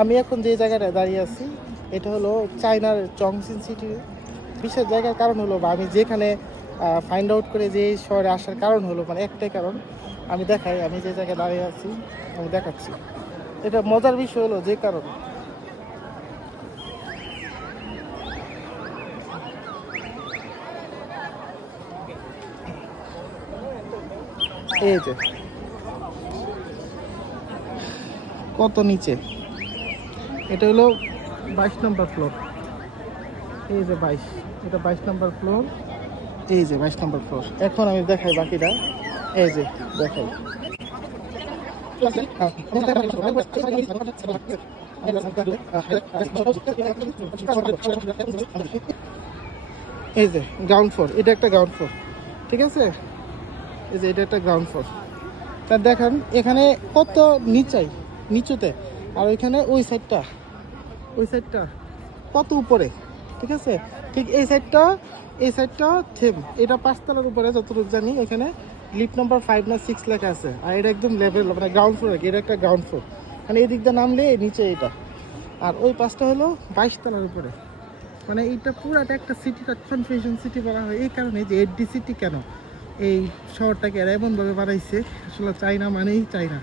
আমি এখন যে জায়গাটায় দাঁড়িয়ে আছি এটা হলো চায়নার চংসিন সিটি। বিশেষ জায়গার কারণ হলো বা আমি যেখানে ফাইন্ড আউট করে যে এই শহরে আসার কারণ হলো মানে একটাই কারণ, আমি দেখাই আমি যে জায়গায় দাঁড়িয়ে আছি আমি দেখাচ্ছি। এটা মজার বিষয় হলো যে কারণ এই যে কত নিচে, এটা হলো 22 নম্বর ফ্লোর। এই যে 22, এটা 22 নম্বর ফ্লোর। এই যে 22 নম্বর ফ্লোর। এখন আমি দেখাই বাকিটা, এই যে দেখাই। এই যে গ্রাউন্ড ফ্লোর, এটা একটা গ্রাউন্ড ফ্লোর, ঠিক আছে। এই যে এটা একটা গ্রাউন্ড ফ্লোর। তা দেখেন এখানে কত নিচুতে, আর ওইখানে ওই সাইডটা কত উপরে, ঠিক আছে। ঠিক এই সাইডটা থেম, এটা 5 তলার উপরে যতটুকু জানি। এখানে লিফট নাম্বার 5 না 6 লেখা আছে, আর এটা একদম লেভেল মানে গ্রাউন্ড ফ্লোর। এটা একটা গ্রাউন্ড ফ্লোর, মানে এই দিক দিয়ে নামলে নিচে এটা, আর ওই পাঁচটা হলো 22 তলার উপরে। মানে এইটা পুরাটা একটা সিটিটা কনফিউশন সিটি বলা হয় এই কারণে যে এডি সিটি কেন এই শহরটাকে এরা এমনভাবে বানাইছে। আসলে চাইনা মানেই চাইনা।